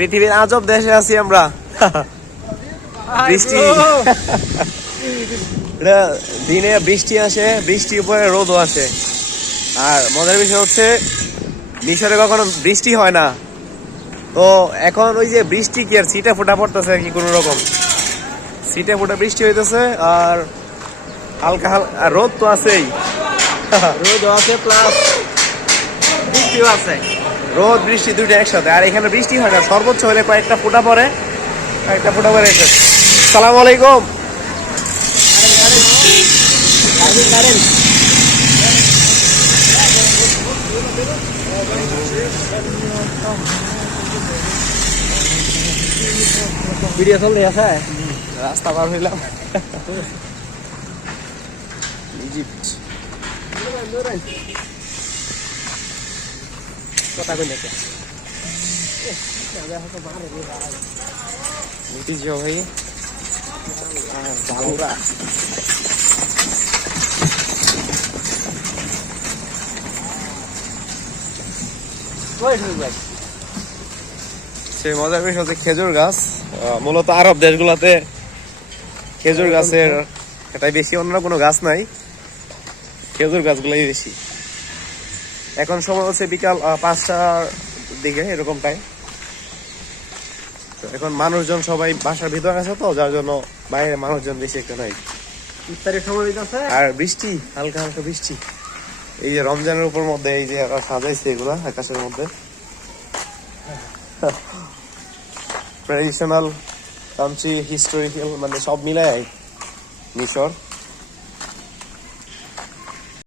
পৃথিবীর আজব দেশে আছি আমরা। বৃষ্টি। দিনে বৃষ্টি আসে বৃষ্টির উপরে রোদও আসে। আর মজার বিষয় হচ্ছে মিশরে কখনো বৃষ্টি হয় না। তো এখন ওই যে বৃষ্টি কি আর সিটে ফোটা পড়তেছে আর কি কোনো রকম। সিটে ফোটা বৃষ্টি হইতেছে আর হালকা হালকা আর রোদ তো আছেই। রোদ আছে প্লাস বৃষ্টিও আছে। রোদ বৃষ্টি দুইটা একসাথে। আর এখানে বৃষ্টি হয় না সর্বোচ্চ হলে কয়েকটা ফোঁটা পরে কয়েকটা ফোঁটা পরে সালাম আলাইকুম। ভিডিও চলতে আছে? রাস্তা পার হইলাম। ইজিপ্ট। কথা ভাই? বাবুরা। সেই মজার বিষয় হচ্ছে খেজুর গাছ। মূলত আরব দেশগুলোতে খেজুর গাছের এটাই বেশি অন্য কোনো গাছ নাই। খেজুর গাছগুলাই বেশি। এখন সময় হচ্ছে বিকাল পাঁচটার দিকে এরকম টাইম তো এখন মানুষজন সবাই বাসার ভিতরে আছে তো যার জন্য বাইরে মানুষজন বেশি একটা নাই। ইফতারের সময় হইতাছে আর বৃষ্টি হালকা হালকা বৃষ্টি। এই যে রমজানের উপর মধ্যে এই যে সাজাইছে এগুলা আকাশের মধ্যে। ট্রেডিশনাল কান্ট্রি হিস্টোরিক্যাল মানে সব মিলাই মিশর।